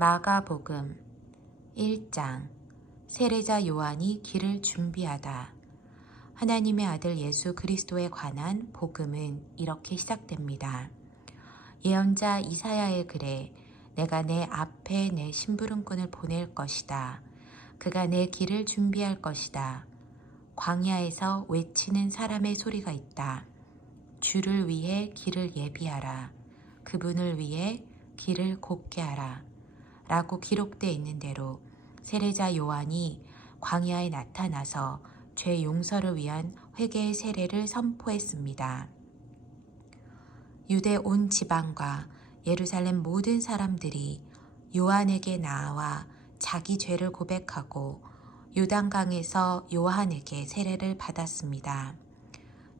마가복음 1장. 세례자 요한이 길을 준비하다. 하나님의 아들 예수 그리스도에 관한 복음은 이렇게 시작됩니다. 예언자 이사야의 글에 내가 내 앞에 내 심부름꾼을 보낼 것이다. 그가 내 길을 준비할 것이다. 광야에서 외치는 사람의 소리가 있다. 주를 위해 길을 예비하라. 그분을 위해 길을 곧게 하라. 라고 기록되어 있는 대로 세례자 요한이 광야에 나타나서 죄 용서를 위한 회개의 세례를 선포했습니다. 유대 온 지방과 예루살렘 모든 사람들이 요한에게 나아와 자기 죄를 고백하고 요단강에서 요한에게 세례를 받았습니다.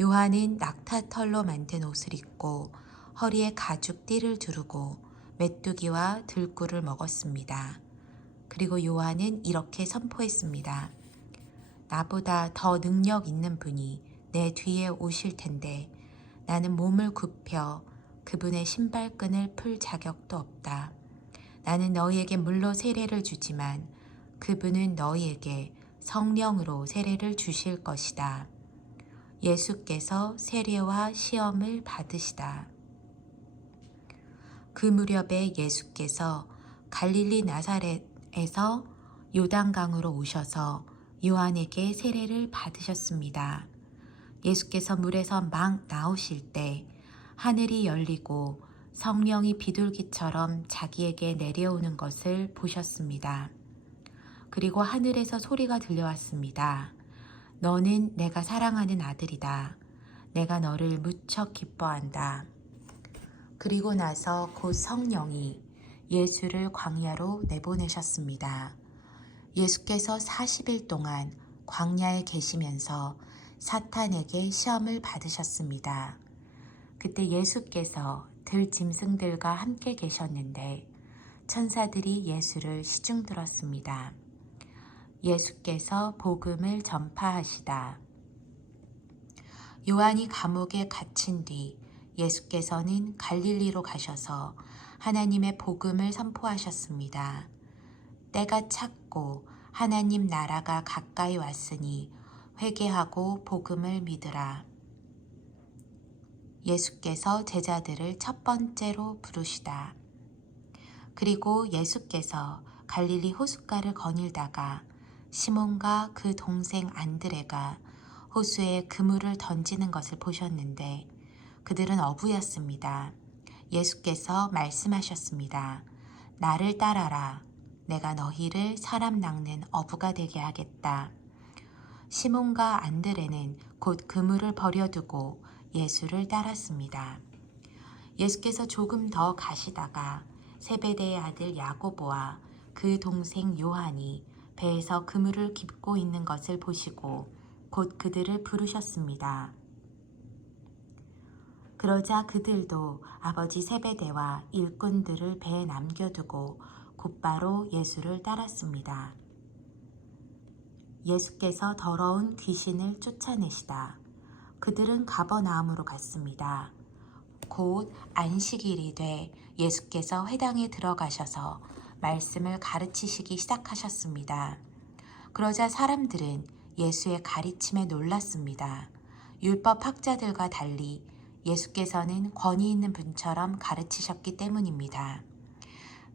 요한은 낙타털로 만든 옷을 입고 허리에 가죽 띠를 두르고 메뚜기와 들꿀을 먹었습니다. 그리고 요한은 이렇게 선포했습니다. 나보다 더 능력 있는 분이 내 뒤에 오실 텐데 나는 몸을 굽혀 그분의 신발끈을 풀 자격도 없다. 나는 너희에게 물로 세례를 주지만 그분은 너희에게 성령으로 세례를 주실 것이다. 예수께서 세례와 시험을 받으시다. 그 무렵에 예수께서 갈릴리 나사렛에서 요단강으로 오셔서 요한에게 세례를 받으셨습니다. 예수께서 물에서 막 나오실 때 하늘이 열리고 성령이 비둘기처럼 자기에게 내려오는 것을 보셨습니다. 그리고 하늘에서 소리가 들려왔습니다. 너는 내가 사랑하는 아들이다. 내가 너를 무척 기뻐한다. 그리고 나서 곧 성령이 예수를 광야로 내보내셨습니다. 예수께서 40일 동안 광야에 계시면서 사탄에게 시험을 받으셨습니다. 그때 예수께서 들짐승들과 함께 계셨는데 천사들이 예수를 시중들었습니다. 예수께서 복음을 전파하시다. 요한이 감옥에 갇힌 뒤 예수께서는 갈릴리로 가셔서 하나님의 복음을 선포하셨습니다. 때가 찼고 하나님 나라가 가까이 왔으니 회개하고 복음을 믿으라. 예수께서 제자들을 첫 번째로 부르시다. 그리고 예수께서 갈릴리 호숫가를 거닐다가 시몬과 그 동생 안드레가 호수에 그물을 던지는 것을 보셨는데 그들은 어부였습니다. 예수께서 말씀하셨습니다. 나를 따라라. 내가 너희를 사람 낚는 어부가 되게 하겠다. 시몬과 안드레는 곧 그물을 버려두고 예수를 따랐습니다. 예수께서 조금 더 가시다가 세베대의 아들 야고보와 그 동생 요한이 배에서 그물을 깁고 있는 것을 보시고 곧 그들을 부르셨습니다. 그러자 그들도 아버지 세베대와 일꾼들을 배에 남겨두고 곧바로 예수를 따랐습니다. 예수께서 더러운 귀신을 쫓아내시다. 그들은 가버나움으로 갔습니다. 곧 안식일이 돼 예수께서 회당에 들어가셔서 말씀을 가르치시기 시작하셨습니다. 그러자 사람들은 예수의 가르침에 놀랐습니다. 율법 학자들과 달리 예수께서는 권위 있는 분처럼 가르치셨기 때문입니다.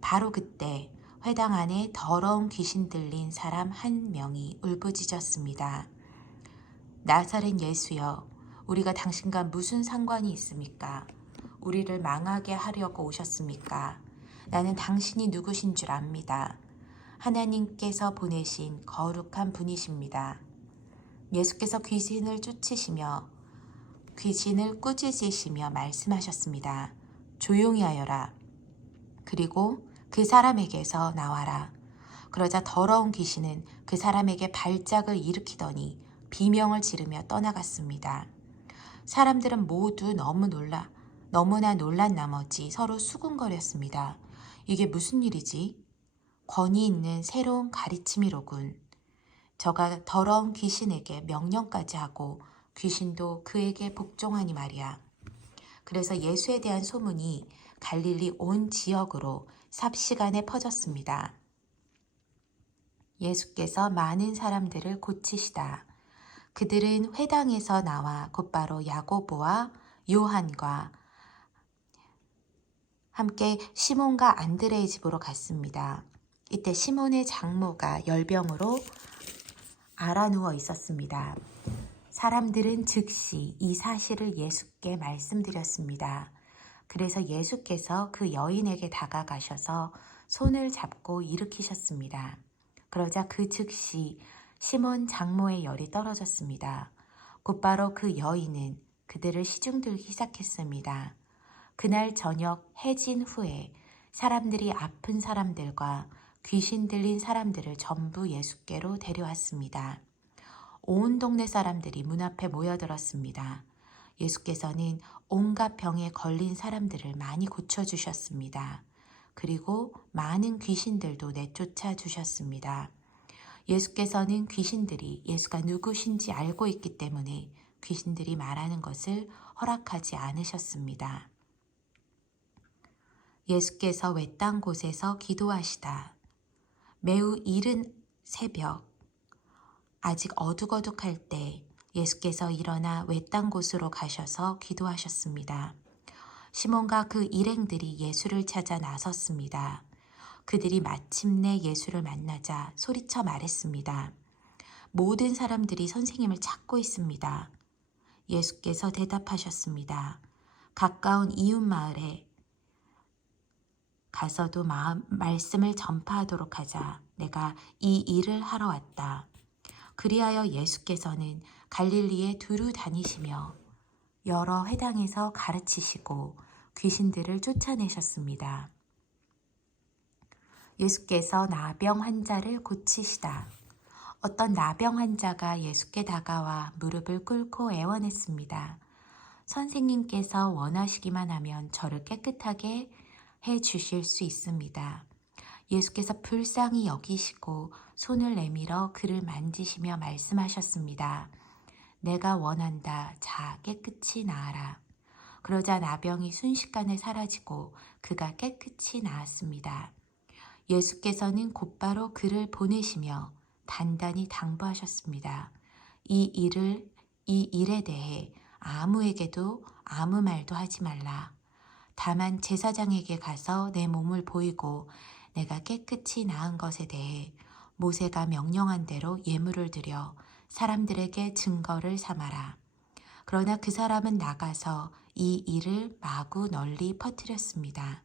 바로 그때 회당 안에 더러운 귀신 들린 사람 한 명이 울부짖었습니다. 나사렛 예수여, 우리가 당신과 무슨 상관이 있습니까? 우리를 망하게 하려고 오셨습니까? 나는 당신이 누구신 줄 압니다. 하나님께서 보내신 거룩한 분이십니다. 예수께서 귀신을 쫓으시며 귀신을 꾸짖으시며 말씀하셨습니다. 조용히 하여라. 그리고 그 사람에게서 나와라. 그러자 더러운 귀신은 그 사람에게 발작을 일으키더니 비명을 지르며 떠나갔습니다. 사람들은 모두 너무나 놀란 나머지 서로 수군거렸습니다. 이게 무슨 일이지? 권위 있는 새로운 가르침이로군. 저가 더러운 귀신에게 명령까지 하고 귀신도 그에게 복종하니 말이야. 그래서 예수에 대한 소문이 갈릴리 온 지역으로 삽시간에 퍼졌습니다. 예수께서 많은 사람들을 고치시다. 그들은 회당에서 나와 곧바로 야고보와 요한과 함께 시몬과 안드레의 집으로 갔습니다. 이때 시몬의 장모가 열병으로 앓아누워 있었습니다. 사람들은 즉시 이 사실을 예수께 말씀드렸습니다. 그래서 예수께서 그 여인에게 다가가셔서 손을 잡고 일으키셨습니다. 그러자 그 즉시 시몬 장모의 열이 떨어졌습니다. 곧바로 그 여인은 그들을 시중들기 시작했습니다. 그날 저녁 해진 후에 사람들이 아픈 사람들과 귀신 들린 사람들을 전부 예수께로 데려왔습니다. 온 동네 사람들이 문 앞에 모여들었습니다. 예수께서는 온갖 병에 걸린 사람들을 많이 고쳐주셨습니다. 그리고 많은 귀신들도 내쫓아 주셨습니다. 예수께서는 귀신들이 예수가 누구신지 알고 있기 때문에 귀신들이 말하는 것을 허락하지 않으셨습니다. 예수께서 외딴 곳에서 기도하시다. 매우 이른 새벽, 아직 어둑어둑할 때 예수께서 일어나 외딴 곳으로 가셔서 기도하셨습니다. 시몬과 그 일행들이 예수를 찾아 나섰습니다. 그들이 마침내 예수를 만나자 소리쳐 말했습니다. 모든 사람들이 선생님을 찾고 있습니다. 예수께서 대답하셨습니다. 가까운 이웃 마을에 가서도 말씀을 전파하도록 하자. 내가 이 일을 하러 왔다. 그리하여 예수께서는 갈릴리에 두루 다니시며 여러 회당에서 가르치시고 귀신들을 쫓아내셨습니다. 예수께서 나병 환자를 고치시다. 어떤 나병 환자가 예수께 다가와 무릎을 꿇고 애원했습니다. 선생님께서 원하시기만 하면 저를 깨끗하게 해 주실 수 있습니다. 예수께서 불쌍히 여기시고 손을 내밀어 그를 만지시며 말씀하셨습니다. 내가 원한다. 자, 깨끗이 나아라. 그러자 나병이 순식간에 사라지고 그가 깨끗이 나았습니다. 예수께서는 곧바로 그를 보내시며 단단히 당부하셨습니다. 이 일에 대해 아무에게도 아무 말도 하지 말라. 다만 제사장에게 가서 내 몸을 보이고 내가 깨끗이 나은 것에 대해 모세가 명령한 대로 예물을 드려 사람들에게 증거를 삼아라. 그러나 그 사람은 나가서 이 일을 마구 널리 퍼뜨렸습니다.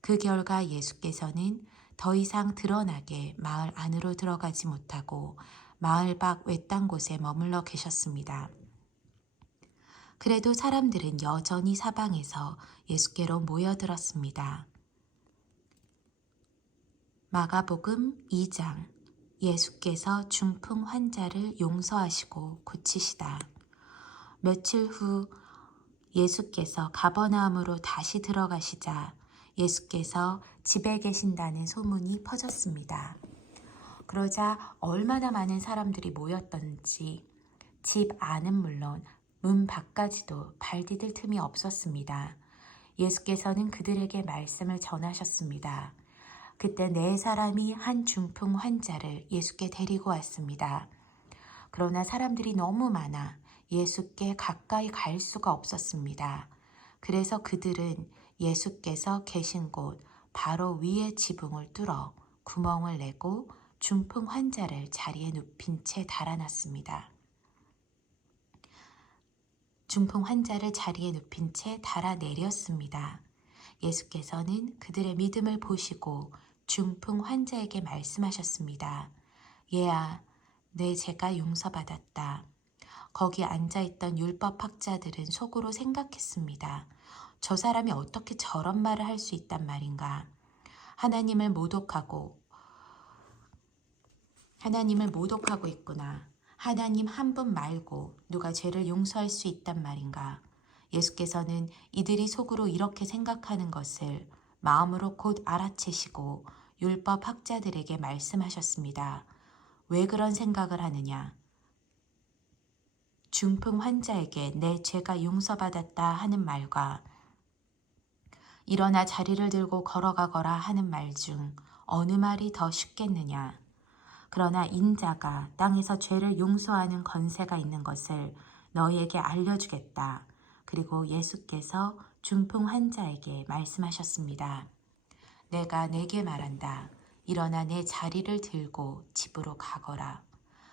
그 결과 예수께서는 더 이상 드러나게 마을 안으로 들어가지 못하고 마을 밖 외딴 곳에 머물러 계셨습니다. 그래도 사람들은 여전히 사방에서 예수께로 모여들었습니다. 마가복음 2장. 예수께서 중풍 환자를 용서하시고 고치시다. 며칠 후 예수께서 가버나움으로 다시 들어가시자 예수께서 집에 계신다는 소문이 퍼졌습니다. 그러자 얼마나 많은 사람들이 모였던지 집 안은 물론 문 밖까지도 발 디딜 틈이 없었습니다. 예수께서는 그들에게 말씀을 전하셨습니다. 그때 4사람이 한 중풍 환자를 예수께 데리고 왔습니다. 그러나 사람들이 너무 많아 예수께 가까이 갈 수가 없었습니다. 그래서 그들은 예수께서 계신 곳 바로 위에 지붕을 뚫어 구멍을 내고 중풍 환자를 자리에 눕힌 채 달아놨습니다. 중풍 환자를 자리에 눕힌 채 달아내렸습니다. 예수께서는 그들의 믿음을 보시고 중풍 환자에게 말씀하셨습니다. 얘야, 내 죄가 용서받았다. 거기 앉아있던 율법학자들은 속으로 생각했습니다. 저 사람이 어떻게 저런 말을 할 수 있단 말인가. 하나님을 모독하고 있구나. 하나님 한 분 말고 누가 죄를 용서할 수 있단 말인가. 예수께서는 이들이 속으로 이렇게 생각하는 것을 마음으로 곧 알아채시고 율법 학자들에게 말씀하셨습니다. 왜 그런 생각을 하느냐? 중풍 환자에게 내 죄가 용서받았다 하는 말과 일어나 자리를 들고 걸어가거라 하는 말 중 어느 말이 더 쉽겠느냐. 그러나 인자가 땅에서 죄를 용서하는 권세가 있는 것을 너희에게 알려주겠다. 그리고 예수께서 중풍 환자에게 말씀하셨습니다. 내가 내게 말한다. 일어나 내 자리를 들고 집으로 가거라.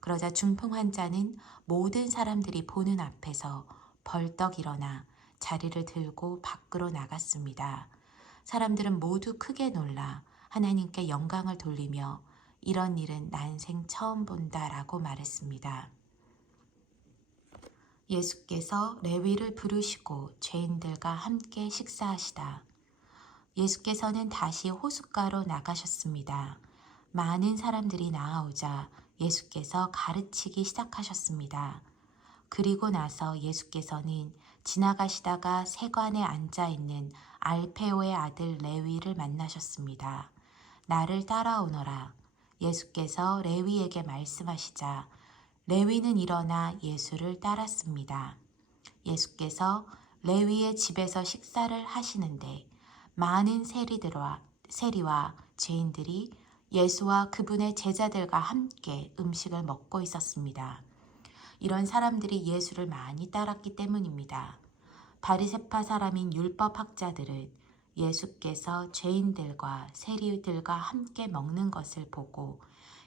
그러자 중풍 환자는 모든 사람들이 보는 앞에서 벌떡 일어나 자리를 들고 밖으로 나갔습니다. 사람들은 모두 크게 놀라 하나님께 영광을 돌리며 이런 일은 난생 처음 본다라고 말했습니다. 예수께서 레위를 부르시고 죄인들과 함께 식사하시다. 예수께서는 다시 호숫가로 나가셨습니다. 많은 사람들이 나아오자 예수께서 가르치기 시작하셨습니다. 그리고 나서 예수께서는 지나가시다가 세관에 앉아있는 알페오의 아들 레위를 만나셨습니다. 나를 따라오너라. 예수께서 레위에게 말씀하시자 레위는 일어나 예수를 따랐습니다. 예수께서 레위의 집에서 식사를 하시는데 많은 세리와 죄인들이 예수와 그분의 제자들과 함께 음식을 먹고 있었습니다. 이런 사람들이 예수를 많이 따랐기 때문입니다. 바리새파 사람인 율법학자들은 예수께서 죄인들과 세리들과 함께 먹는 것을 보고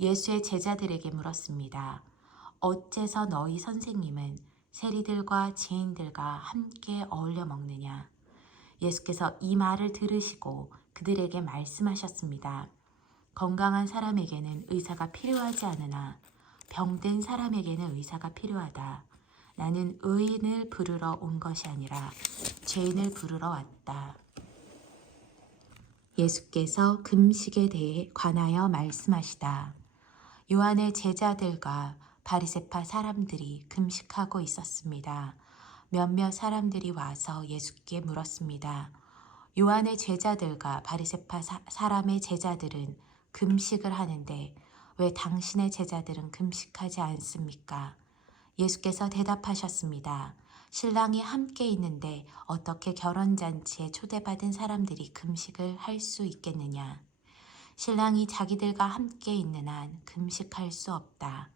예수의 제자들에게 물었습니다. 어째서 너희 선생님은 세리들과 죄인들과 함께 어울려 먹느냐? 예수께서 이 말을 들으시고 그들에게 말씀하셨습니다. 건강한 사람에게는 의사가 필요하지 않으나 병든 사람에게는 의사가 필요하다. 나는 의인을 부르러 온 것이 아니라 죄인을 부르러 왔다. 예수께서 금식에 대해 관하여 말씀하시다. 요한의 제자들과 바리새파 사람들이 금식하고 있었습니다. 몇몇 사람들이 와서 예수께 물었습니다. 요한의 제자들과 바리새파 사람의 제자들은 금식을 하는데 왜 당신의 제자들은 금식하지 않습니까? 예수께서 대답하셨습니다. 신랑이 함께 있는데 어떻게 결혼잔치에 초대받은 사람들이 금식을 할 수 있겠느냐? 신랑이 자기들과 함께 있는 한 금식할 수 없다.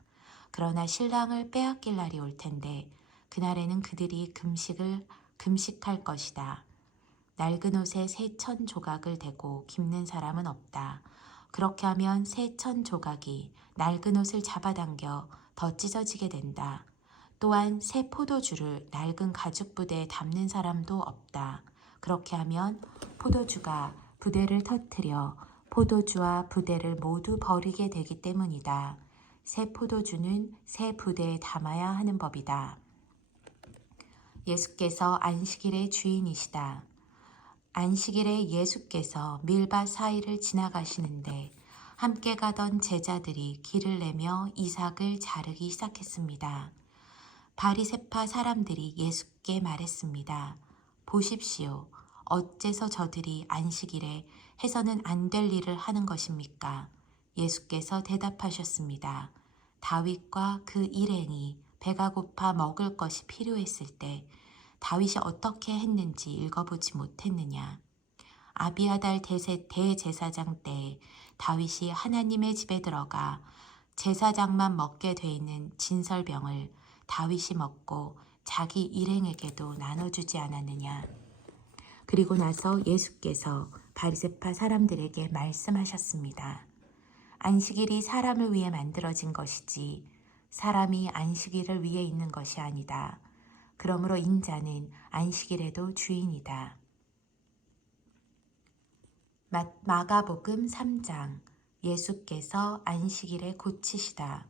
그러나 신랑을 빼앗길 날이 올 텐데 그날에는 그들이 금식할 것이다. 낡은 옷에 새천 조각을 대고 깁는 사람은 없다. 그렇게 하면 새천 조각이 낡은 옷을 잡아당겨 더 찢어지게 된다. 또한 새 포도주를 낡은 가죽 부대에 담는 사람도 없다. 그렇게 하면 포도주가 부대를 터뜨려 포도주와 부대를 모두 버리게 되기 때문이다. 새 포도주는 새 부대에 담아야 하는 법이다. 예수께서 안식일의 주인이시다. 안식일에 예수께서 밀밭 사이를 지나가시는데 함께 가던 제자들이 길을 내며 이삭을 자르기 시작했습니다. 바리새파 사람들이 예수께 말했습니다. 보십시오. 어째서 저들이 안식일에 해서는 안 될 일을 하는 것입니까? 예수께서 대답하셨습니다. 다윗과 그 일행이 배가 고파 먹을 것이 필요했을 때 다윗이 어떻게 했는지 읽어보지 못했느냐. 아비아달 대제사장 때에 다윗이 하나님의 집에 들어가 제사장만 먹게 돼 있는 진설병을 다윗이 먹고 자기 일행에게도 나눠주지 않았느냐. 그리고 나서 예수께서 바리새파 사람들에게 말씀하셨습니다. 안식일이 사람을 위해 만들어진 것이지 사람이 안식일을 위해 있는 것이 아니다. 그러므로 인자는 안식일에도 주인이다. 마가복음 3장. 예수께서 안식일에 고치시다.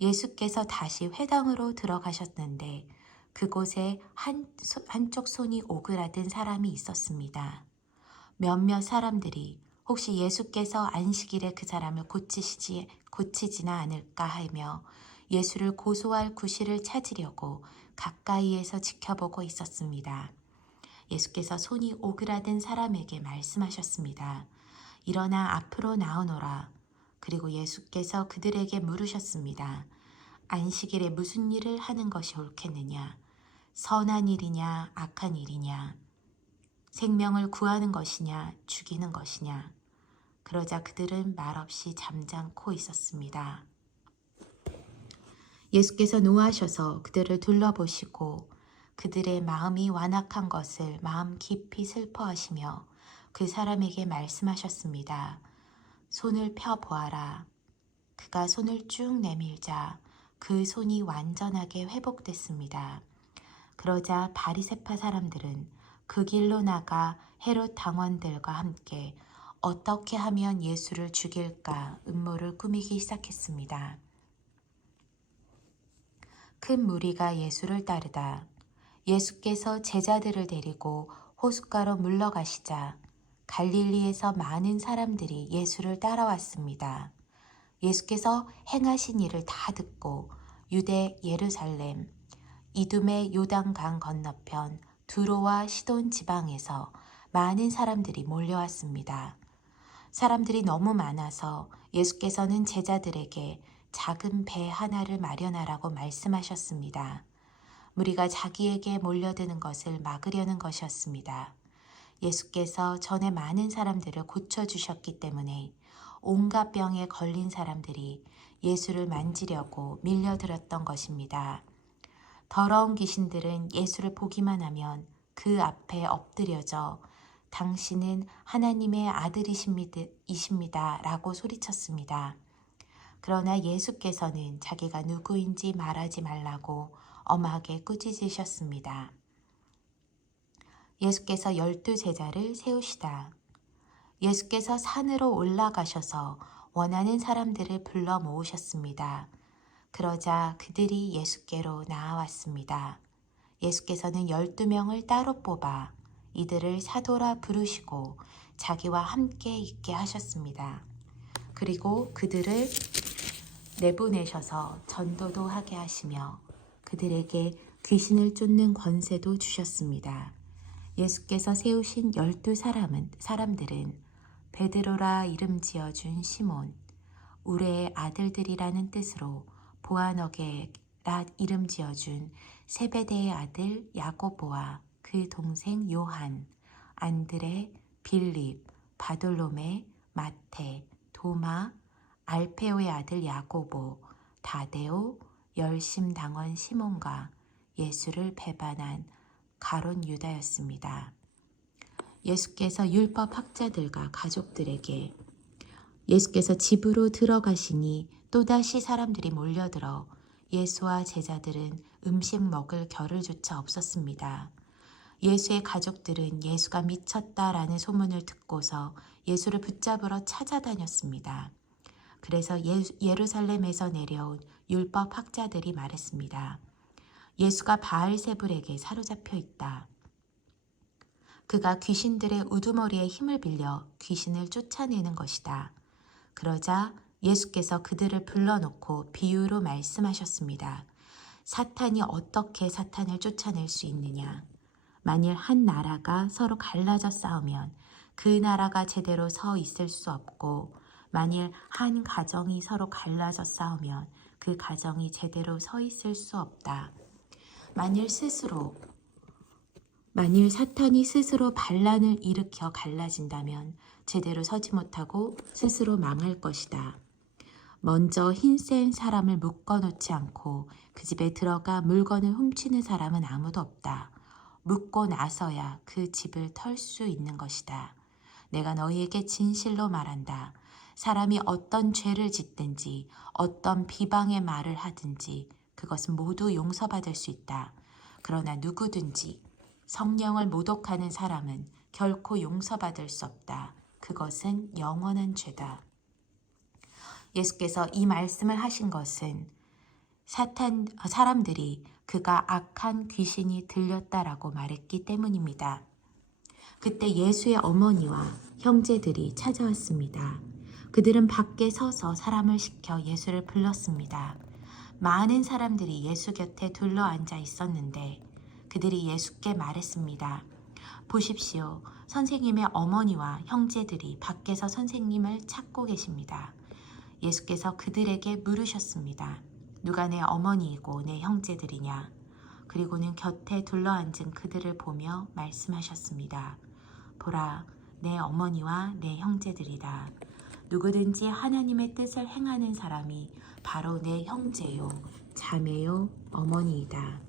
예수께서 다시 회당으로 들어가셨는데 그곳에 한쪽 손이 오그라든 사람이 있었습니다. 몇몇 사람들이 혹시 예수께서 안식일에 그 사람을 고치지나 않을까 하며 예수를 고소할 구실을 찾으려고 가까이에서 지켜보고 있었습니다. 예수께서 손이 오그라든 사람에게 말씀하셨습니다. 일어나 앞으로 나오너라. 그리고 예수께서 그들에게 물으셨습니다. 안식일에 무슨 일을 하는 것이 옳겠느냐? 선한 일이냐 악한 일이냐? 생명을 구하는 것이냐 죽이는 것이냐. 그러자 그들은 말없이 잠잠코 있었습니다. 예수께서 노하셔서 그들을 둘러보시고 그들의 마음이 완악한 것을 마음 깊이 슬퍼하시며 그 사람에게 말씀하셨습니다. 손을 펴 보아라. 그가 손을 쭉 내밀자 그 손이 완전하게 회복됐습니다. 그러자 바리새파 사람들은 그 길로 나가 헤롯 당원들과 함께 어떻게 하면 예수를 죽일까 음모를 꾸미기 시작했습니다. 큰 무리가 예수를 따르다 예수께서 제자들을 데리고 호숫가로 물러가시자 갈릴리에서 많은 사람들이 예수를 따라왔습니다. 예수께서 행하신 일을 다 듣고 유대 예루살렘, 이두메 요단강 건너편 두로와 시돈 지방에서 많은 사람들이 몰려왔습니다. 사람들이 너무 많아서 예수께서는 제자들에게 작은 배 하나를 마련하라고 말씀하셨습니다. 무리가 자기에게 몰려드는 것을 막으려는 것이었습니다. 예수께서 전에 많은 사람들을 고쳐주셨기 때문에 온갖 병에 걸린 사람들이 예수를 만지려고 밀려들었던 것입니다. 더러운 귀신들은 예수를 보기만 하면 그 앞에 엎드려져 당신은 하나님의 아들이십니다 라고 소리쳤습니다. 그러나 예수께서는 자기가 누구인지 말하지 말라고 엄하게 꾸짖으셨습니다. 예수께서 12 제자를 세우시다. 예수께서 산으로 올라가셔서 원하는 사람들을 불러 모으셨습니다. 그러자 그들이 예수께로 나아왔습니다. 예수께서는 12명을 따로 뽑아 이들을 사도라 부르시고 자기와 함께 있게 하셨습니다. 그리고 그들을 내보내셔서 전도도 하게 하시며 그들에게 귀신을 쫓는 권세도 주셨습니다. 예수께서 세우신 12 사람들은 베드로라 이름 지어준 시몬, 우레의 아들들이라는 뜻으로 보아너게라 이름 지어준 세베대의 아들 야고보와 그 동생 요한, 안드레, 빌립, 바돌로메, 마테, 도마, 알페오의 아들 야고보, 다데오, 열심당원 시몬과 예수를 배반한 가룟 유다였습니다. 예수께서 율법 학자들과 가족들에게 예수께서 집으로 들어가시니 또다시 사람들이 몰려들어 예수와 제자들은 음식 먹을 겨를조차 없었습니다. 예수의 가족들은 예수가 미쳤다라는 소문을 듣고서 예수를 붙잡으러 찾아다녔습니다. 그래서 예루살렘에서 내려온 율법 학자들이 말했습니다. 예수가 바알세불에게 사로잡혀 있다. 그가 귀신들의 우두머리에 힘을 빌려 귀신을 쫓아내는 것이다. 그러자 예수께서 그들을 불러놓고 비유로 말씀하셨습니다. 사탄이 어떻게 사탄을 쫓아낼 수 있느냐? 만일 한 나라가 서로 갈라져 싸우면 그 나라가 제대로 서 있을 수 없고 만일 한 가정이 서로 갈라져 싸우면 그 가정이 제대로 서 있을 수 없다. 만일 사탄이 스스로 반란을 일으켜 갈라진다면 제대로 서지 못하고 스스로 망할 것이다. 먼저 힘센 사람을 묶어놓지 않고 그 집에 들어가 물건을 훔치는 사람은 아무도 없다. 묶고 나서야 그 집을 털 수 있는 것이다. 내가 너희에게 진실로 말한다. 사람이 어떤 죄를 짓든지 어떤 비방의 말을 하든지 그것은 모두 용서받을 수 있다. 그러나 누구든지 성령을 모독하는 사람은 결코 용서받을 수 없다. 그것은 영원한 죄다. 예수께서 이 말씀을 하신 것은 사람들이 그가 악한 귀신이 들렸다라고 말했기 때문입니다. 그때 예수의 어머니와 형제들이 찾아왔습니다. 그들은 밖에 서서 사람을 시켜 예수를 불렀습니다. 많은 사람들이 예수 곁에 둘러앉아 있었는데 그들이 예수께 말했습니다. 보십시오. 선생님의 어머니와 형제들이 밖에서 선생님을 찾고 계십니다. 예수께서 그들에게 물으셨습니다. 누가 내 어머니이고 내 형제들이냐? 그리고는 곁에 둘러앉은 그들을 보며 말씀하셨습니다. 보라, 내 어머니와 내 형제들이다. 누구든지 하나님의 뜻을 행하는 사람이 바로 내 형제요, 자매요, 어머니이다.